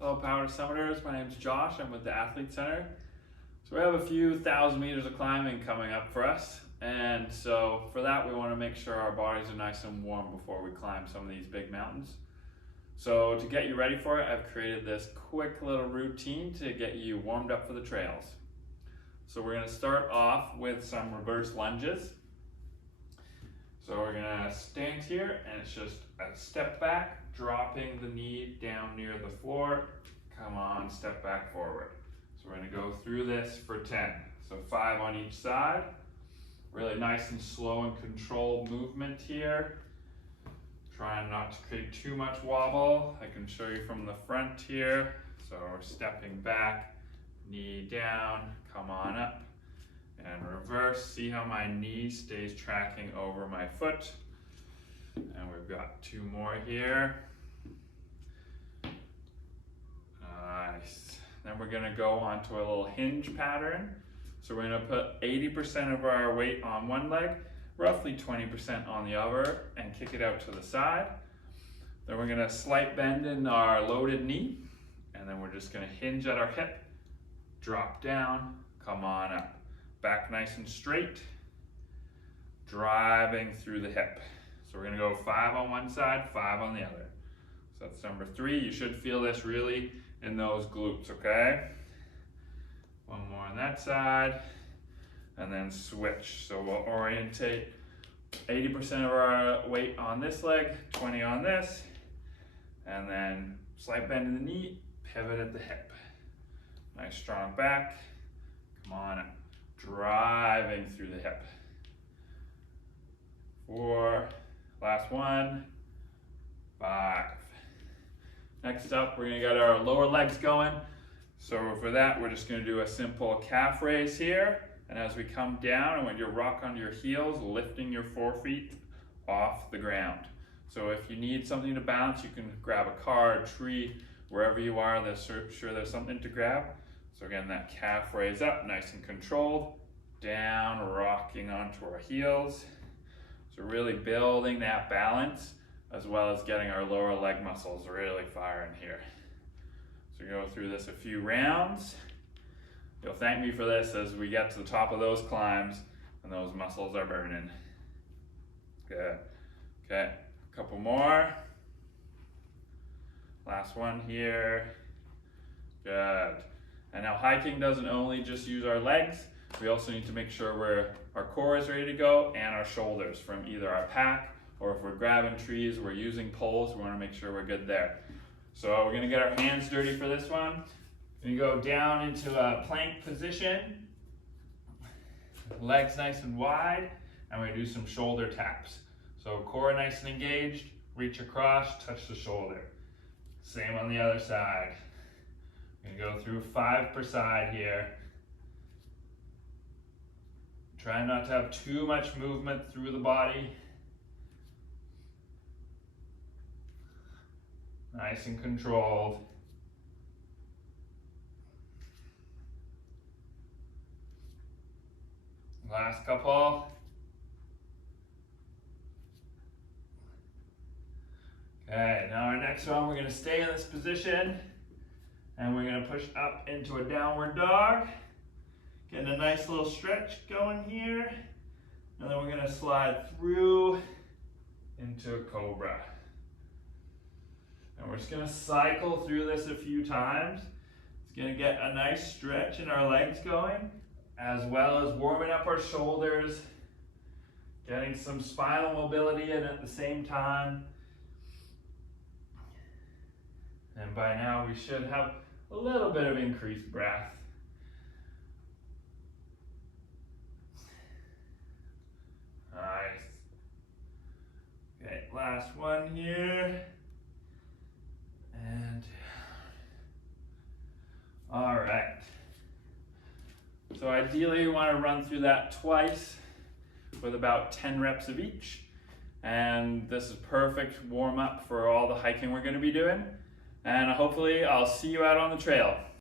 Hello Power Summiters, my name is Josh, I'm with the Athlete Center. So we have a few thousand meters of climbing coming up for us, and so for that we want to make sure our bodies are nice and warm before we climb some of these big mountains. So to get you ready for it, I've created this quick little routine to get you warmed up for the trails. So we're going to start off with some reverse lunges. So we're gonna stand here and it's just a step back, dropping the knee down near the floor. Come on, step back forward. So we're gonna go through this for 10. So 5 on each side. Really nice and slow and controlled movement here. Trying not to create too much wobble. I can show you from the front here. So we're stepping back, knee down, come on up. And reverse, see how my knee stays tracking over my foot. And we've got 2 more here. Nice. Then we're gonna go on to a little hinge pattern. So we're gonna put 80% of our weight on one leg, roughly 20% on the other, and kick it out to the side. Then we're gonna slight bend in our loaded knee, and then we're just gonna hinge at our hip, drop down, come on up. Back nice and straight, driving through the hip. So we're gonna go 5 on one side, 5 on the other. So that's number 3. You should feel this really in those glutes, okay? 1 more on that side, and then switch. So we'll orientate 80% of our weight on this leg, 20 on this, and then slight bend in the knee, pivot at the hip. Nice strong back, come on up. Driving through the hip. 4, last one, 5. Next up, we're gonna get our lower legs going. So for that, we're just gonna do a simple calf raise here. And as we come down, I want you to rock onto your heels, lifting your 4 feet off the ground. So if you need something to balance, you can grab a car, a tree, wherever you are, sure there's something to grab. So again, that calf raise up, nice and controlled, down, rocking onto our heels. So really building that balance, as well as getting our lower leg muscles really firing here. So we go through this a few rounds. You'll thank me for this as we get to the top of those climbs and those muscles are burning. Good. Okay, a couple more. Last one here. Good. And now hiking doesn't only just use our legs, we also need to make sure our core is ready to go and our shoulders from either our pack, or if we're grabbing trees, we're using poles, we wanna make sure we're good there. So we're gonna get our hands dirty for this one. We're gonna go down into a plank position, legs nice and wide, and we're gonna do some shoulder taps. So core nice and engaged, reach across, touch the shoulder. Same on the other side. We're gonna go through 5 per side here. Try not to have too much movement through the body. Nice and controlled. Last couple. Okay, now our next one, we're gonna stay in this position. And we're gonna push up into a downward dog. Getting a nice little stretch going here. And then we're gonna slide through into a cobra. And we're just gonna cycle through this a few times. It's gonna get a nice stretch in our legs going, as well as warming up our shoulders, getting some spinal mobility in at the same time. And by now we should have a little bit of increased breath. Nice. Okay, last one here. And all right. So ideally you want to run through that twice with about 10 reps of each. And this is perfect warm up for all the hiking we're going to be doing. And hopefully I'll see you out on the trail.